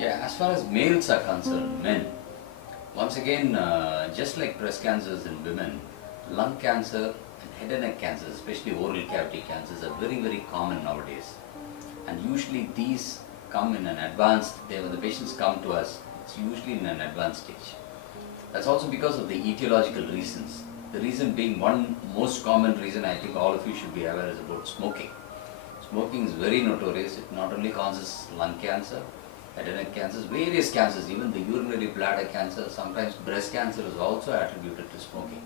Yeah, as far as males are concerned, men, once again, just like breast cancers in women, lung cancer and head and neck cancers, especially oral cavity cancers, are very, very common nowadays. And usually these come in an advanced, when the patients come to us, it's usually in an advanced stage. That's also because of the etiological reasons. The reason being, one most common reason I think all of you should be aware is about smoking. Smoking is very notorious. It not only causes lung cancer, head and neck cancers, various cancers, even the urinary bladder cancer, sometimes breast cancer is also attributed to smoking.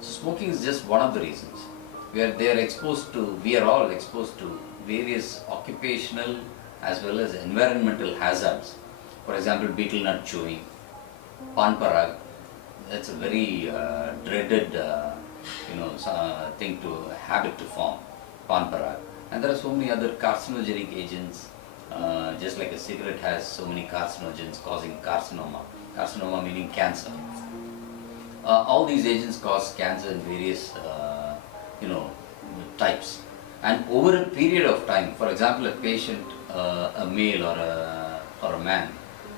So smoking is just one of the reasons. We are all exposed to various occupational as well as environmental hazards. For example, betel nut chewing, pan parag, that's a very dreaded habit to form, pan parag. And there are so many other carcinogenic agents, just like a cigarette has so many carcinogens causing carcinoma. Carcinoma meaning cancer. All these agents cause cancer in various types. And over a period of time, for example, a patient, a male or a man,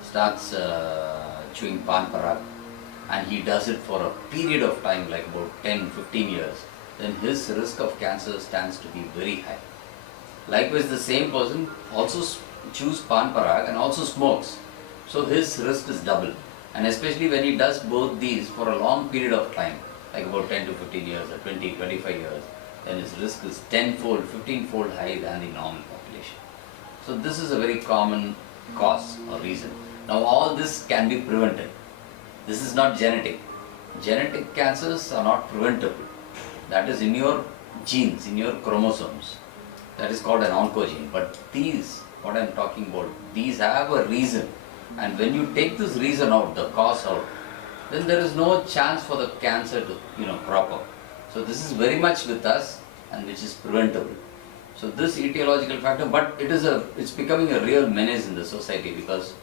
starts chewing pan parag, and he does it for a period of time, like about 10-15 years, then his risk of cancer stands to be very high. Likewise, the same person also chews pan parag and also smokes, so his risk is double. And especially when he does both these for a long period of time, like about 10-15 years or 20-25 years, then his risk is 10-fold, 15-fold higher than the normal population. So this is a very common cause or reason. Now all this can be prevented. This is not genetic. Genetic cancers are not preventable. That is in your genes, in your chromosomes. That is called an oncogene. But these, what I am talking about, these have a reason. And when you take this reason out, the cause out, then there is no chance for the cancer to crop up. So this is very much with us and which is preventable. So this etiological factor, but it's becoming a real menace in the society, because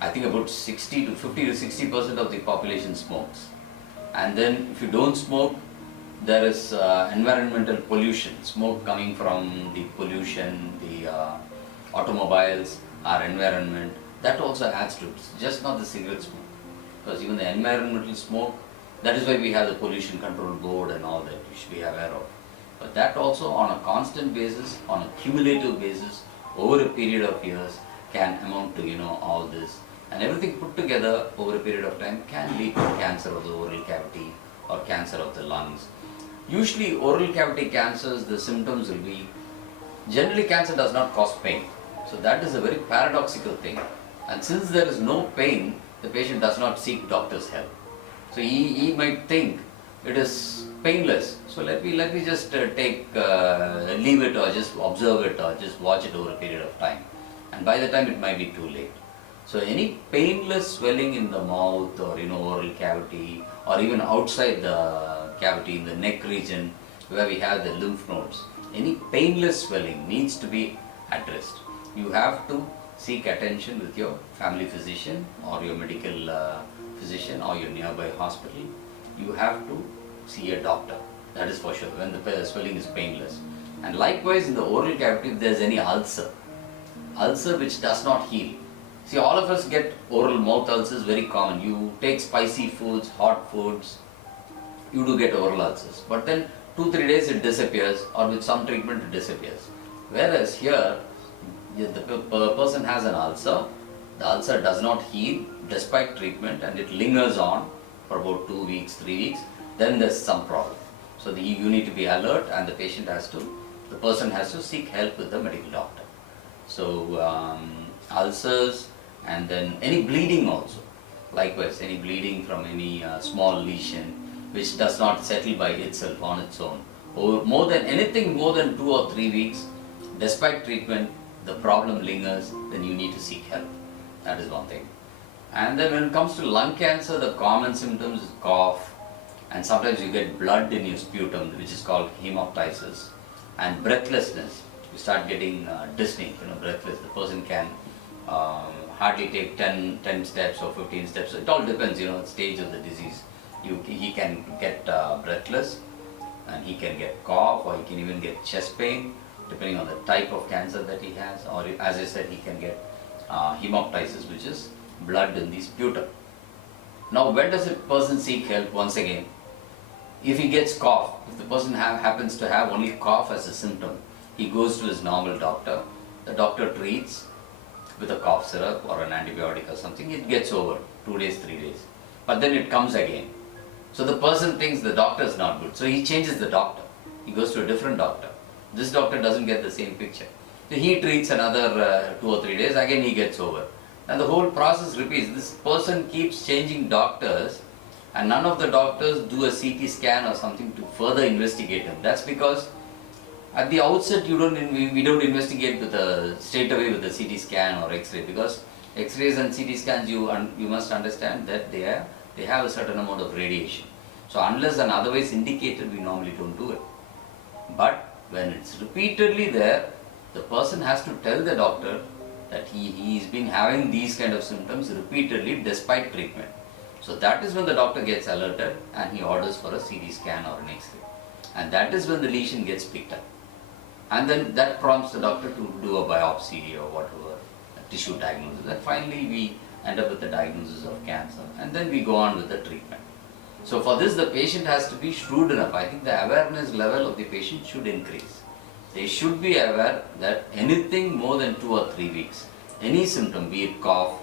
I think about 50 to 60% of the population smokes. And then if you don't smoke, there is environmental pollution, smoke coming from the pollution, the automobiles, our environment, that also adds to it, just not the cigarette smoke. Because even the environmental smoke, that is why we have the pollution control board and all that you should be aware of. But that also on a constant basis, on a cumulative basis, over a period of years, can amount to all this. And everything put together over a period of time can lead to cancer of the oral cavity or cancer of the lungs. Usually oral cavity cancers, the symptoms will be, generally cancer does not cause pain. So that is a very paradoxical thing. And since there is no pain, the patient does not seek doctor's help. So he might think it is painless. So let me just leave it, or just observe it, or just watch it over a period of time. And by the time it might be too late. So any painless swelling in the mouth or oral cavity, or even outside the cavity in the neck region where we have the lymph nodes, any painless swelling needs to be addressed. You have to seek attention with your family physician or your medical physician or your nearby hospital. You have to see a doctor, that is for sure, when the swelling is painless. And likewise in the oral cavity, if there is any ulcer which does not heal. See, all of us get oral mouth ulcers, very common. You take spicy foods, hot foods, you do get oral ulcers. But then 2-3 days it disappears, or with some treatment it disappears. Whereas here, the person has an ulcer, the ulcer does not heal despite treatment, and it lingers on for about 2 weeks, 3 weeks, then there's some problem. So you need to be alert, and the person has to seek help with the medical doctor. So ulcers, and then any bleeding also. Likewise, any bleeding from any small lesion which does not settle by itself on its own, or more than 2 or 3 weeks, despite treatment, the problem lingers, then you need to seek help. That is one thing. And then when it comes to lung cancer, the common symptoms is cough, and sometimes you get blood in your sputum, which is called hemoptysis, and breathlessness. You start getting dyspnea, breathless. The person can hardly take 10 steps or 15 steps. It all depends, stage of the disease. He can get breathless, and he can get cough, or he can even get chest pain, depending on the type of cancer that he has. Or as I said, he can get hemoptysis, which is blood in the sputum. Now, when does a person seek help? Once again, if he gets cough, if the person happens to have only cough as a symptom, he goes to his normal doctor. The doctor treats with a cough syrup or an antibiotic or something. It gets over 2 days, 3 days, but then it comes again. So the person thinks the doctor is not good, so he changes the doctor. He goes to a different doctor. This doctor doesn't get the same picture. So he treats another 2 or 3 days, again he gets over. And the whole process repeats. This person keeps changing doctors, and none of the doctors do a CT scan or something to further investigate him. That's because at the outset we don't investigate straight away with the CT scan or X-ray, because X-rays and CT scans, you must understand that they have a certain amount of radiation. So unless and otherwise indicated, we normally don't do it. But when it's repeatedly there, the person has to tell the doctor that he's been having these kind of symptoms repeatedly despite treatment. So that is when the doctor gets alerted and he orders for a CT scan or an X-ray. And that is when the lesion gets picked up. And then that prompts the doctor to do a biopsy or whatever, a tissue diagnosis. And finally we end up with the diagnosis of cancer. And then we go on with the treatment. So for this, the patient has to be shrewd enough. I think the awareness level of the patient should increase. They should be aware that anything more than 2 or 3 weeks, any symptom, be it cough,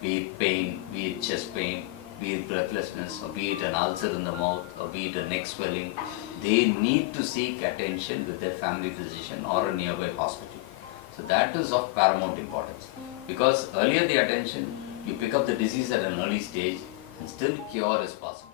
be it pain, be it chest pain, be it breathlessness, or be it an ulcer in the mouth, or be it a neck swelling, they need to seek attention with their family physician or a nearby hospital. So that is of paramount importance, because earlier the attention, you pick up the disease at an early stage and still cure is possible.